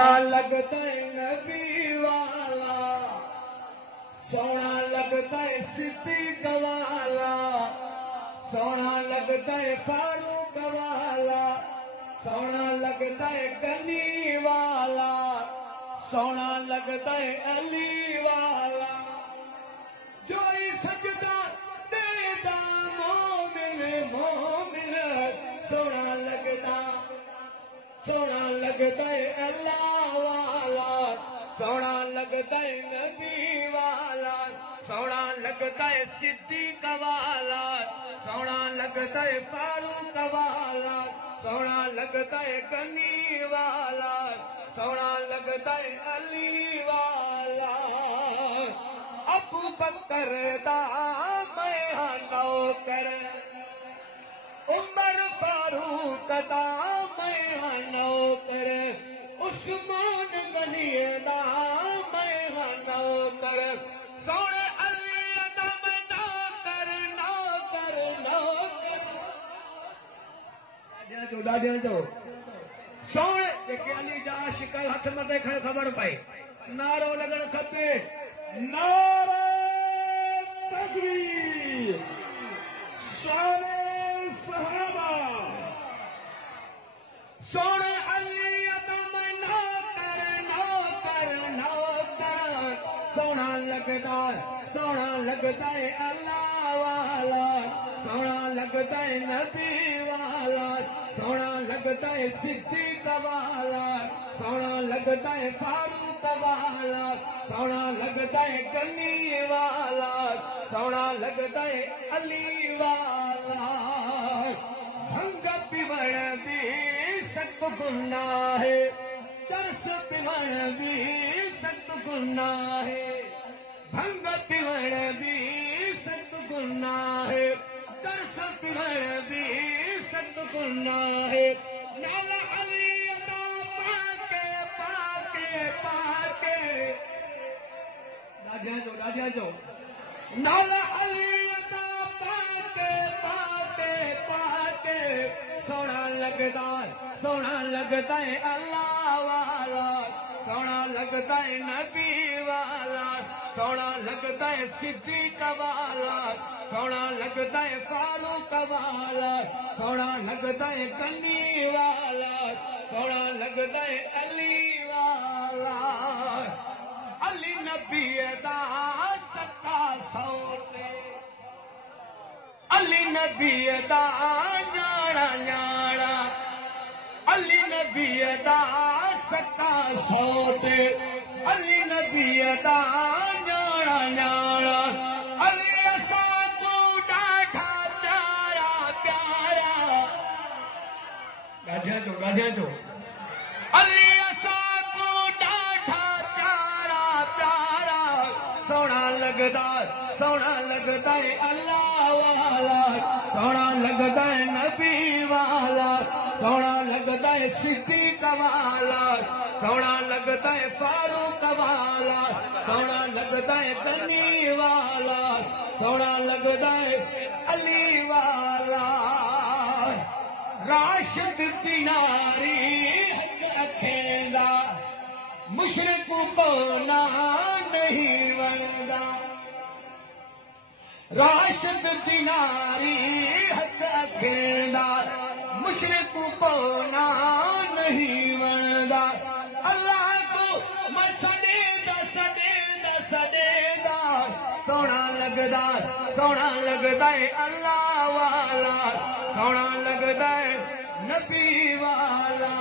लगता है नबी वाला, सोना लगता है सिद्दीक वाला, सोना लगता है फारूक वाला, सोना लगता है गनी वाला, सोना लगता है अली वाला। जो सजदा देदा मोमिन मोमिन, सोना लगता है अल्लाह वाला, सोना लगता है नबी वाला, सोना लगता है सिद्दीक वाला, सोना लगता है फारूक वाला, सोना लगता है गनी वाला, सोना लगता है अली वाला। अबू बकर दा मैं नौकर, उमर फारूक दा मैं नौकर, उस्मान गनी दा मैं नौकर, सोने अली दा मैं नौकर नौकर नौकर। दादिया जो सोने जेके अली जा शिकल हथ मथे खड़े ख़बर पई, नारो लगण खपे, नारे तकबीर, शाने सहाबा, सोने अली दा मैं नौकर नौकर नौकर। सोना लगता है अल्लाह वाला, सोना लगता है नबी वाला, सोना लगता है सिद्दीक वाला, सोना लगता है फारूक वाला, सोना लगता है गनी वाला, सोना लगता है अली वाला। भंग पिवण भी सख्त गुनाह है, तरस पिवण भी सख्त गुनाह है, भंग पिवण भी सख्त गुनाह है, तरस पिवण भी सख्त गुनाह है। नाला अली अदा पाके पाके पाके, राजा जो नाला अली अदा पाके पाके पाके। सोना लगता है अल्लाह वाला, सोना लगता है नबी वाला, सोना लगता है सिद्दीक वाला, सोना लगता है फारूक वाला, सोना लगता है गनी वाला, सोना लगता है अली वाला। अली नबी दा सत्ता सौते, अली नबी दा न्याड़ा न्याड़ा, अली नबी दा सत्ता सौते, अली नबी दा न्याड़ा न्याड़ा। अली असां को ॾाढा प्यारा प्यारा, गाढ़िया जो अली असां को ॾाढा प्यारा प्यारा। सोना लगता है अल्लाह वाला, सोना लगता है नबी वाला, सोना लगता है सिद्दीक वाला, सोना लगता है फारूक वाला, सोना लगता है गनी वाला, सोना लगता है अली वाला। राशिद दिनारी अखेंदा, मुशरिक को ना नहीं वणदा। राशिद दिनारी हक अखेंदा, मुशरिक को ना नहीं वणदा। अल्लाह को मैं सदेदा सदेदा सदेदा। सोना लगता है अल्लाह वाला, सोना लगता है नबी वाला।